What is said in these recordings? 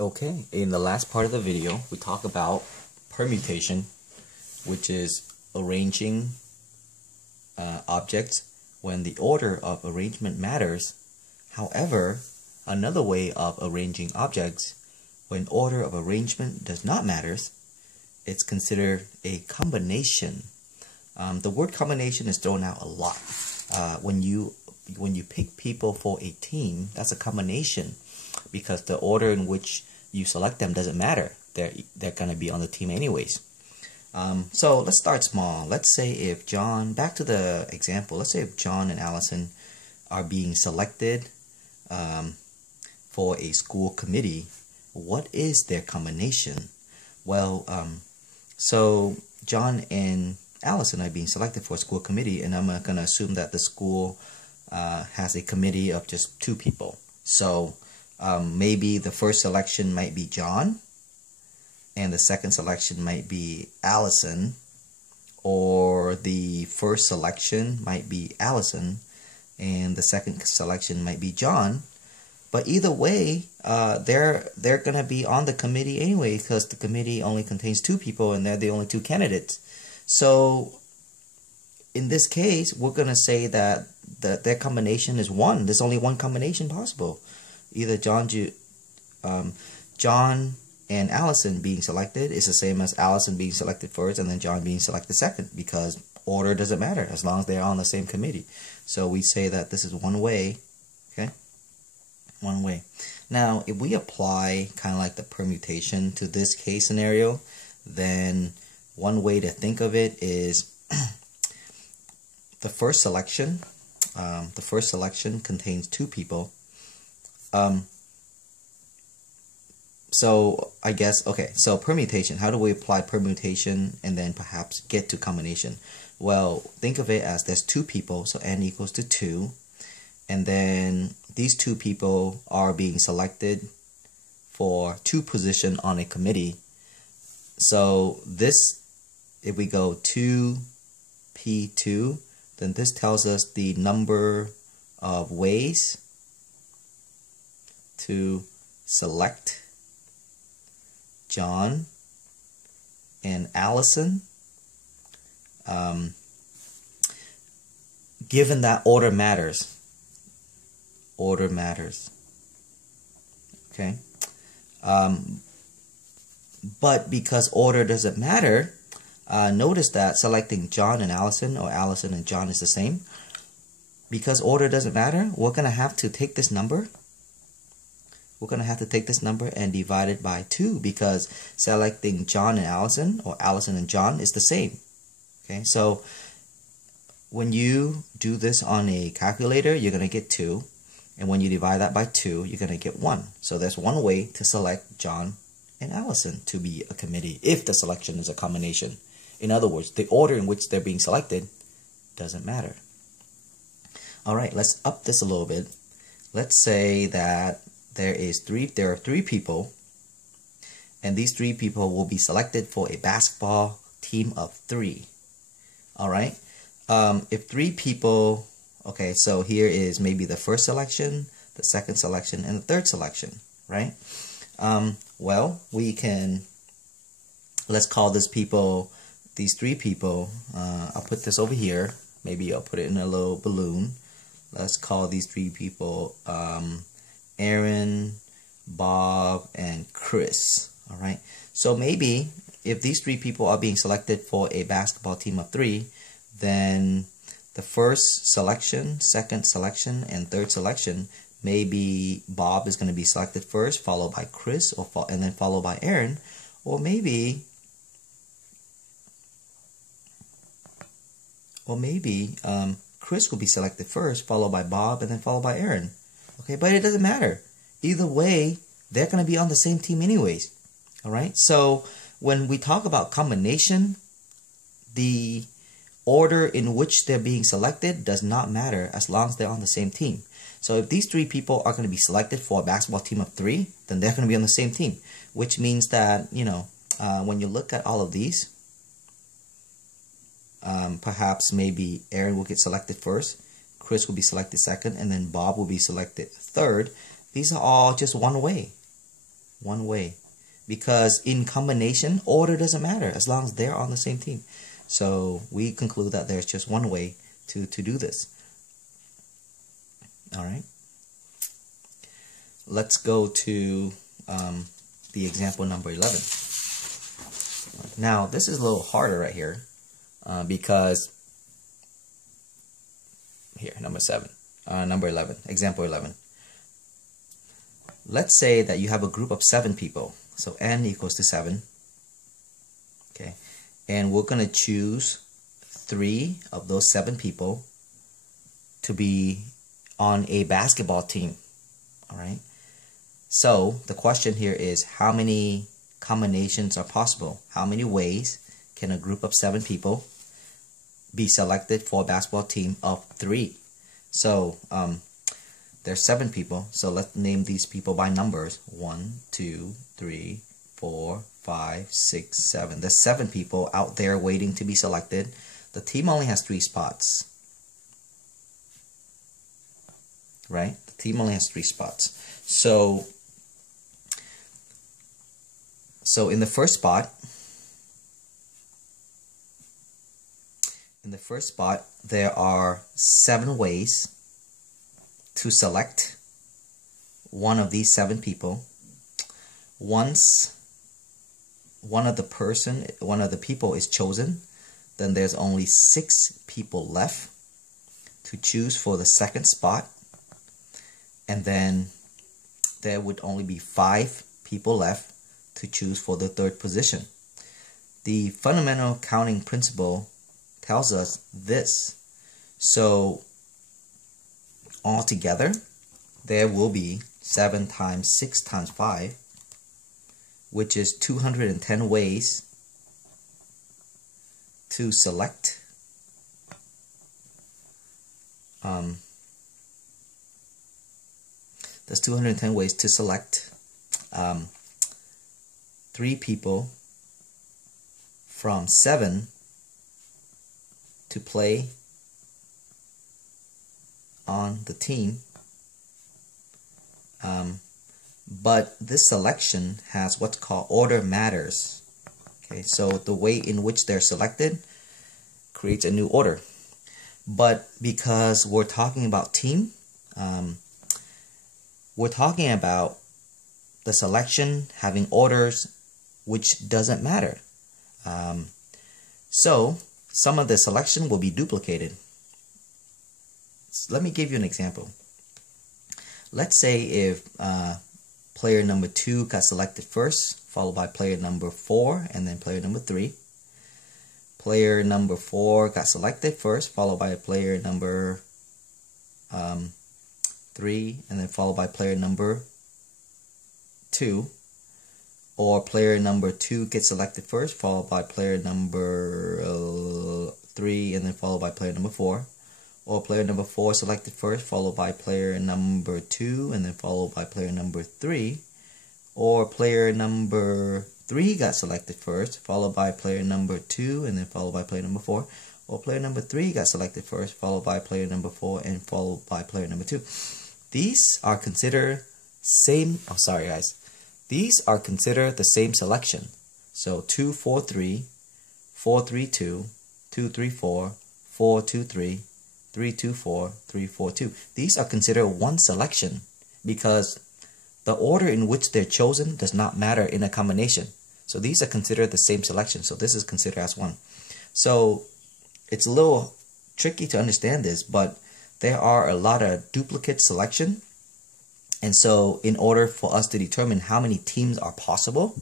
Okay, in the last part of the video, we talk about permutation, which is arranging objects when the order of arrangement matters. However, another way of arranging objects when order of arrangement does not matter, it's considered a combination. The word combination is thrown out a lot. When you pick people for a team, that's a combination, because the order in which you select them doesn't matter. They're going to be on the team anyways. So let's start small. Let's say if John, back to the example, let's say if John and Allison are being selected for a school committee, what is their combination? Well, so John and Allison are being selected for a school committee, and I'm going to assume that the school has a committee of just 2 people. So maybe the first selection might be John, and the second selection might be Allison, or the first selection might be Allison, and the second selection might be John. But either way, they're gonna be on the committee anyway, because the committee only contains 2 people, and they're the only 2 candidates. So in this case, we're gonna say that their combination is 1. There's only 1 combination possible. Either John and Allison being selected is the same as Allison being selected first and then John being selected second, because order doesn't matter as long as they're on the same committee. So we say that this is one way, okay? One way. Now, if we apply kind of like the permutation to this case scenario, then one way to think of it is the first selection contains 2 people. So I guess, okay, so permutation, how do we apply permutation and then perhaps get to combination? Well, think of it as there's 2 people, so n equals to 2, and then these 2 people are being selected for 2 positions on a committee. So this, if we go 2p2, then this tells us the number of ways to select John and Allison, given that order matters. Order matters. Okay. But because order doesn't matter, notice that selecting John and Allison or Allison and John is the same. Because order doesn't matter, we're going to have to take this number. We're going to have to take this number and divide it by 2, because selecting John and Allison or Allison and John is the same. Okay, so when you do this on a calculator, you're going to get 2. And when you divide that by 2, you're going to get 1. So there's one way to select John and Allison to be a committee if the selection is a combination. In other words, the order in which they're being selected doesn't matter. All right, let's up this a little bit. Let's say that there are 3 people, and these 3 people will be selected for a basketball team of 3. All right, if 3 people, okay, so here is maybe the first selection, the second selection, and the third selection, right? Well, we can, let's call these 3 people, I'll put this over here, maybe I'll put it in a little balloon. Let's call these 3 people Aaron, Bob, and Chris. All right. So maybe if these 3 people are being selected for a basketball team of 3, then the first selection, second selection, and third selection, maybe Bob is going to be selected first, followed by Chris, and then followed by Aaron, or maybe Chris will be selected first, followed by Bob, and then followed by Aaron. Okay, but it doesn't matter. Either way, they're going to be on the same team anyways. All right, so when we talk about combination, the order in which they're being selected does not matter as long as they're on the same team. So if these 3 people are going to be selected for a basketball team of 3, then they're going to be on the same team, which means that, you know, when you look at all of these, perhaps maybe Aaron will get selected first, Chris will be selected second, and then Bob will be selected third. These are all just one way. One way. Because in combination, order doesn't matter as long as they're on the same team. So we conclude that there's just one way to do this. All right. Let's go to the example number 11. Now, this is a little harder right here because here, number 11, example 11. Let's say that you have a group of 7 people. So n equals to 7. Okay. And we're going to choose 3 of those 7 people to be on a basketball team. All right. So the question here is, how many combinations are possible? How many ways can a group of 7 people be selected for a basketball team of 3? So there's 7 people, so let's name these people by numbers. 1, 2, 3, 4, 5, 6, 7. There's 7 people out there waiting to be selected. The team only has 3 spots. Right? The team only has 3 spots. So in the first spot, there are 7 ways to select one of these 7 people. Once one of the people is chosen, then there's only 6 people left to choose for the second spot, and then there would only be 5 people left to choose for the third position. The fundamental counting principle tells us this. So altogether, there will be 7 times 6 times 5, which is 210 ways to select there's 210 ways to select 3 people from 7 to play on the team. But this selection has what's called order matters. Okay, so the way in which they're selected creates a new order. But because we're talking about team, we're talking about the selection having orders which doesn't matter. So some of the selection will be duplicated. So let me give you an example. Let's say if player number 2 got selected first, followed by player number 4, and then player number 3. Player number 4 got selected first, followed by player number 3, and then followed by player number 2. Or player number 2 gets selected first, followed by player number 3, and then followed by player number 4. Or player number 4 selected first, followed by player number 2, and then followed by player number 3. Or player number 3 got selected first, followed by player number 2, and then followed by player number 4. Or player number 3 got selected first, followed by player number 4, and followed by player number 2. These are considered These are considered the same selection. So 2, 4, 3, 4, 3, 2, 2, 3, 4, 4, 2, 3, 3, 2, 4, 3, 4, 2. These are considered one selection because the order in which they're chosen does not matter in a combination. So these are considered the same selection. So this is considered as one. So it's a little tricky to understand this, but there are a lot of duplicate selection. And so in order for us to determine how many teams are possible,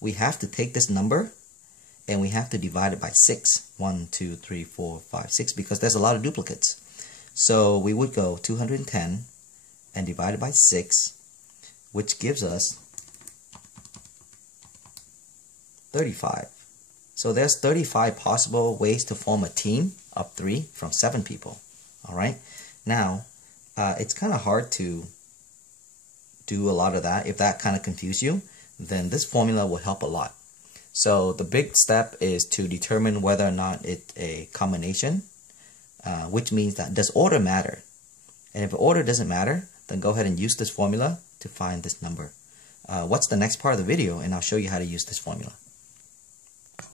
we have to take this number and we have to divide it by 6. 1, 2, 3, 4, 5, 6, because there's a lot of duplicates. So we would go 210 and divide it by 6, which gives us 35. So there's 35 possible ways to form a team of 3 from 7 people. All right. Now, it's kind of hard to do a lot of that. If that kind of confused you, then this formula will help a lot. So the big step is to determine whether or not it's a combination, which means that does order matter? And if order doesn't matter, then go ahead and use this formula to find this number. what's the next part of the video, and I'll show you how to use this formula.